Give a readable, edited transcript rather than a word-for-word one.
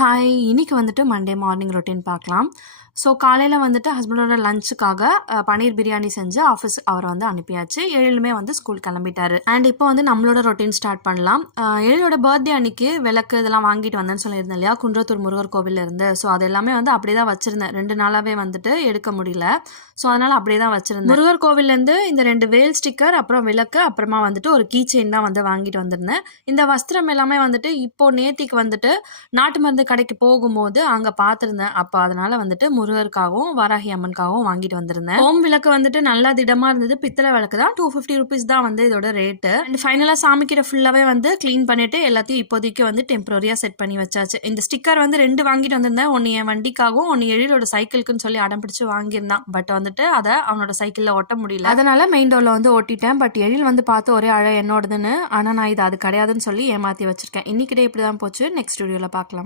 Hi! இன்னைக்கு வந்துட்டு Monday morning routine பார்க்கலாம். ஸோ காலையில வந்துட்டு ஹஸ்பண்டோட லஞ்சுக்காக பன்னீர் பிரியாணி செஞ்சு ஆஃபீஸ் அவரை வந்து அனுப்பியாச்சு. எழிலுமே வந்து ஸ்கூல் கிளம்பிட்டாரு. அண்ட் இப்போ வந்து நம்மளோட ரொட்டீன் ஸ்டார்ட் பண்ணலாம். எழிலோட பர்த்டே அன்னைக்கு விளக்கு இதெல்லாம் வாங்கிட்டு வந்தேன்னு சொல்லியிருந்தேன் இல்லையா, குன்றத்தூர் முருகர் கோவில்ல இருந்து. ஸோ அது எல்லாமே வந்து அப்படியே தான் வச்சிருந்தேன். 2 நாளாவே வந்துட்டு எடுக்க முடியல. ஸோ அதனால அப்படியே தான் வச்சிருந்தேன். முருகர் கோவில்லேருந்து இந்த 2 வேல் ஸ்டிக்கர், அப்புறம் விளக்கு, அப்புறமா வந்துட்டு ஒரு கீ செயின் தான் வந்து வாங்கிட்டு வந்திருந்தேன். இந்த வஸ்திரம் எல்லாமே வந்துட்டு இப்போ நேத்திக்கு வந்துட்டு நாட்டு மருந்து கடைக்கு போகும்போது அங்கே பார்த்துருந்தேன். அப்போ அதனால வந்துட்டு முருகருக்காகவும் வாராகி அம்மனுக்காகவும் வாங்கிட்டு வந்திருந்தேன். ஓம் விளக்கு வந்துட்டு நல்லா திடமா இருந்தது. பித்தளை விளக்கு தான். 250 rupees தான் வந்து இதோட ரேட்டு. அண்ட் ஃபைனலாக சாமிக்கிட்ட ஃபுல்லாகவே வந்து க்ளீன் பண்ணிட்டு எல்லாத்தையும் இப்போதைக்கு வந்து டெம்பரரியாக செட் பண்ணி வச்சாச்சு. இந்த ஸ்டிக்கர் வந்து 2 வாங்கிட்டு வந்திருந்தேன். ஒன்று என் வண்டிக்காகவும், ஒன்று எழிலோட சைக்கிளுக்குன்னு சொல்லி அடம் பிடிச்சு வாங்கியிருந்தான். பட் வந்துட்டு அதை அவனோட சைக்கிளில் ஒட்ட முடியல. அதனால மெயின் டோரில் வந்து ஒட்டிட்டேன். பட் எழில் வந்து பார்த்து ஒரே அழ என்னோடதுன்னு. ஆனால் நான் இது அது கிடையாதுன்னு சொல்லி ஏமாற்றி வச்சிருக்கேன். இன்னைக்கிட்டே இப்படி தான் போச்சு. நெக்ஸ்ட் வீடியோவில் பார்க்கலாம்.